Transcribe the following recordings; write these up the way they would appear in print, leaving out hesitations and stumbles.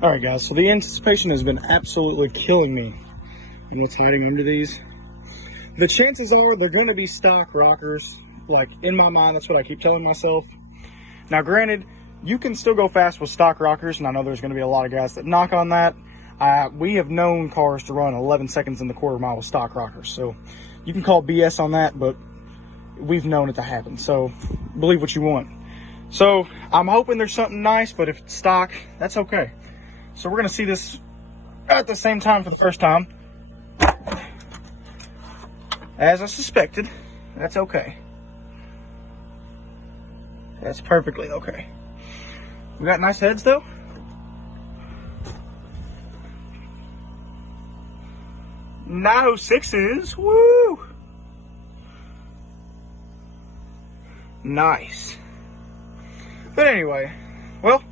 All right, guys, so the anticipation has been absolutely killing me and what's hiding under these. The chances are they're going to be stock rockers. Like, in my mind, that's what I keep telling myself. Now, granted, you can still go fast with stock rockers, and I know there's going to be a lot of guys that knock on that. We have known cars to run 11 seconds in the quarter mile with stock rockers, so you can call BS on that, but we've known it to happen, so believe what you want. So I'm hoping there's something nice, but if it's stock, that's okay. So we're going to see this at the same time for the first time. As I suspected, that's okay. That's perfectly okay. We got nice heads, though. No sixes. Woo! Nice. But anyway, well,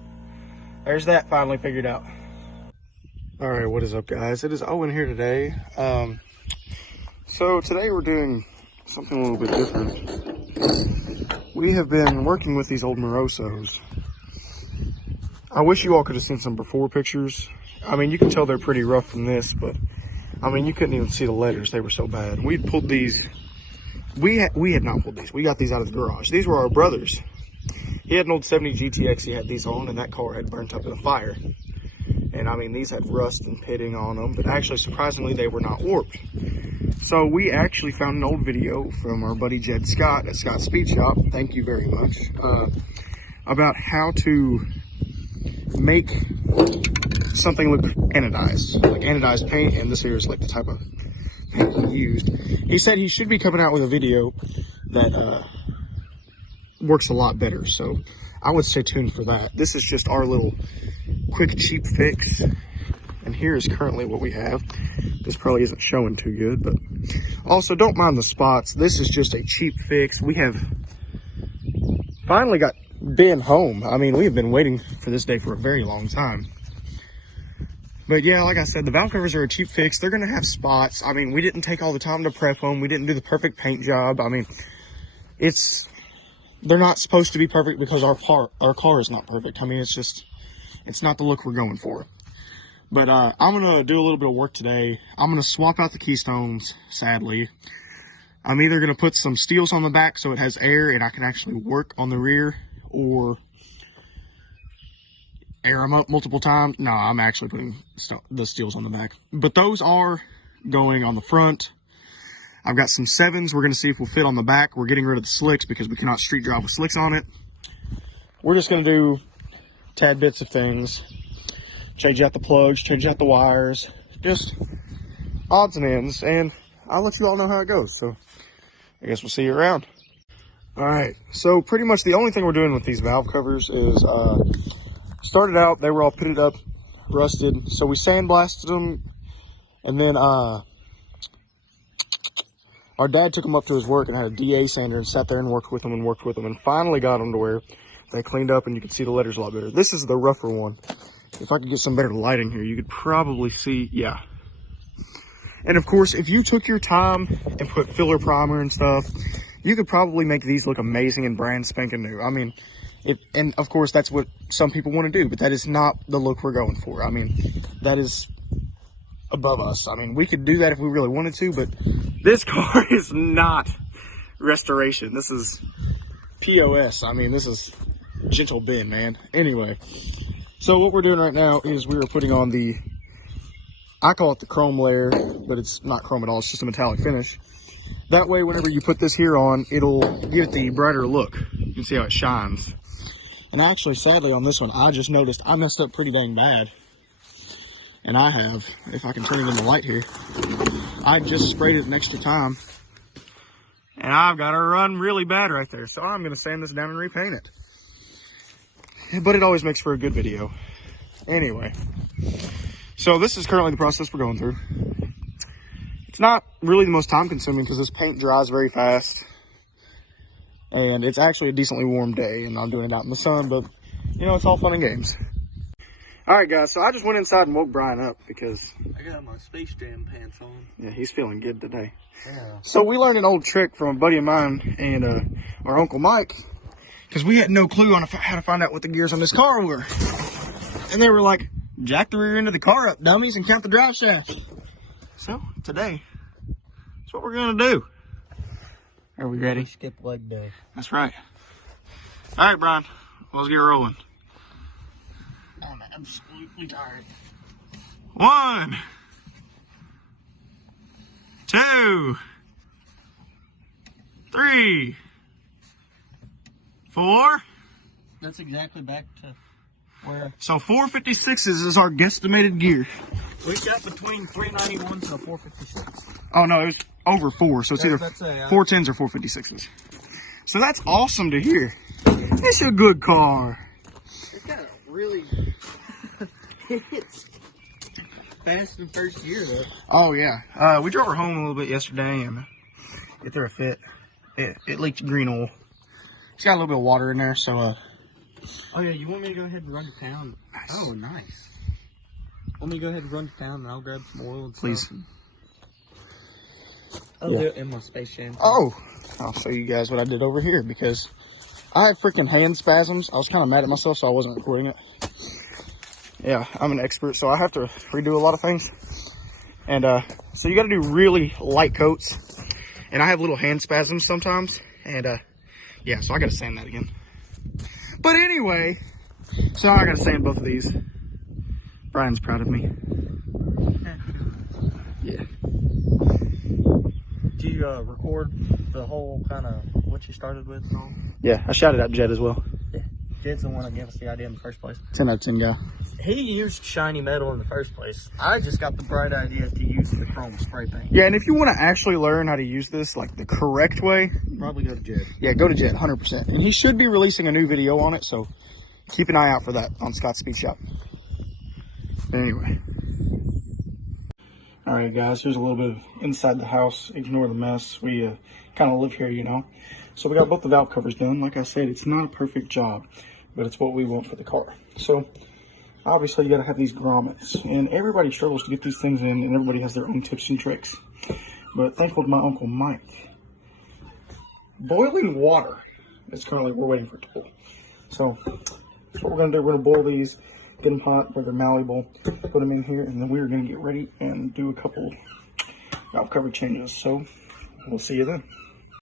there's that finally figured out. All right, what is up, guys? It is Owen here today. So today we're doing something a little bit different. We have been working with these old Morosos. I wish you all could have seen some before pictures. I mean, you can tell they're pretty rough from this, but I mean, you couldn't even see the letters. They were so bad. We'd pulled these. We had not pulled these. We got these out of the garage. These were our brother's. He had an old 70 GTX he had these on, and that car had burnt up in a fire. And I mean, these had rust and pitting on them, but actually, surprisingly, they were not warped. So we actually found an old video from our buddy Jed Scott at Scott's Speed Shop, thank you very much, about how to make something look anodized, like anodized paint, and this here is like the type of paint he used. He said he should be coming out with a video that works a lot better, so I would stay tuned for that. This is just our little quick cheap fix, and here is currently what we have. This probably isn't showing too good, but also don't mind the spots. This is just a cheap fix. We have finally got Ben home. I mean, we have been waiting for this day for a very long time. But yeah, like I said, the valve covers are a cheap fix. They're gonna have spots. I mean, we didn't take all the time to prep them. We didn't do the perfect paint job. I mean, they're not supposed to be perfect because our car is not perfect. I mean, it's not the look we're going for. But I'm gonna do a little bit of work today. I'm gonna swap out the keystones, sadly. I'm either gonna put some steels on the back so it has air and I can actually work on the rear, or air them up multiple times. No, I'm actually putting the steels on the back. But those are going on the front. I've got some 7s. We're gonna see if we'll fit on the back. We're getting rid of the slicks because we cannot street drive with slicks on it. We're just gonna do tad bits of things. Change out the plugs, change out the wires, just odds and ends, and I'll let you all know how it goes. So I guess we'll see you around. All right, so pretty much the only thing we're doing with these valve covers is started out, they were all pitted up, rusted, so we sandblasted them, and then our dad took them up to his work and had a DA sander and sat there and worked with them and finally got them to where they cleaned up and you could see the letters a lot better. This is the rougher one. If I could get some better lighting here, you could probably see, yeah. And of course, if you took your time and put filler primer and stuff, you could probably make these look amazing and brand spanking new. I mean, and of course, that's what some people want to do, but that is not the look we're going for. I mean, that is above us. I mean, we could do that if we really wanted to, but this car is not restoration. This is POS. I mean, this is gentle Ben, man. Anyway. So what we're doing right now is we are putting on I call it the chrome layer, but it's not chrome at all. It's just a metallic finish. That way, whenever you put this here on, it'll give it the brighter look. You can see how it shines. And actually, sadly, on this one, I just noticed I messed up pretty dang bad. And I have, if I can turn it in the light here, I just sprayed it an extra time. And I've got to run really bad right there. So I'm going to sand this down and repaint it. But it always makes for a good video. Anyway, so this is currently the process we're going through. It's not really the most time consuming because this paint dries very fast. And it's actually a decently warm day and I'm doing it out in the sun, but you know, it's all fun and games. All right, guys, so I just went inside and woke Brian up because I got my Space Jam pants on. Yeah, he's feeling good today. Yeah. So we learned an old trick from a buddy of mine and our Uncle Mike, because we had no clue on how to find out what the gears on this car were. And they were like, jack the rear end of the car up, dummies, and count the drive shaft. So, today, that's what we're going to do. Are we ready? Skip leg day. That's right. All right, Brian, let's get rolling. I'm absolutely tired. 1, 2, 3, 4. That's exactly back to where So 456s is our guesstimated gear. we got between 391s and a 456. Oh no, it was over 4, so it's either 410s or 456s. So that's awesome to hear. It's a good car. It's got a really it's fast in first year though. Oh yeah, we drove her home a little bit yesterday and it threw a fit. It leaked green oil. It's got a little bit of water in there, so Oh yeah, you want me to go ahead and run to town? Nice. Oh nice. Want me to go ahead and run to town and I'll grab some oil and please. stuff? I'll do it in my Space Jam. Oh, I'll show you guys what I did over here because I had freaking hand spasms. I was kind of mad at myself, so I wasn't recording it. Yeah, I'm an expert, so I have to redo a lot of things. And so you got to do really light coats. And I have little hand spasms sometimes. And yeah, so I got to sand that again. But anyway, so I got to sand both of these. Brian's proud of me. Yeah. Did you record the whole kind of what you started with and all? Yeah, I shouted out Jed as well. Yeah. Jed's the one that gave us the idea in the first place. 10 out of 10 guy. He used shiny metal in the first place. I just got the bright idea to use the chrome spray paint. Yeah, and if you want to actually learn how to use this like the correct way, Probably go to Jed. yeah, go to Jed, 100%. And he should be releasing a new video on it, so keep an eye out for that on Scott's Speed Shop. But anyway. All right, guys, here's a little bit of inside the house. Ignore the mess. We kind of live here, you know. So we got both the valve covers done. Like I said, it's not a perfect job, but it's what we want for the car. So obviously you got to have these grommets, and everybody struggles to get these things in, and everybody has their own tips and tricks. But thankful to my Uncle Mike. Boiling water is currently, we're waiting for it to boil. So that's what we're going to do. We're going to boil these, get them hot where they're malleable, put them in here, and then we're going to get ready and do a couple valve cover changes. So we'll see you then.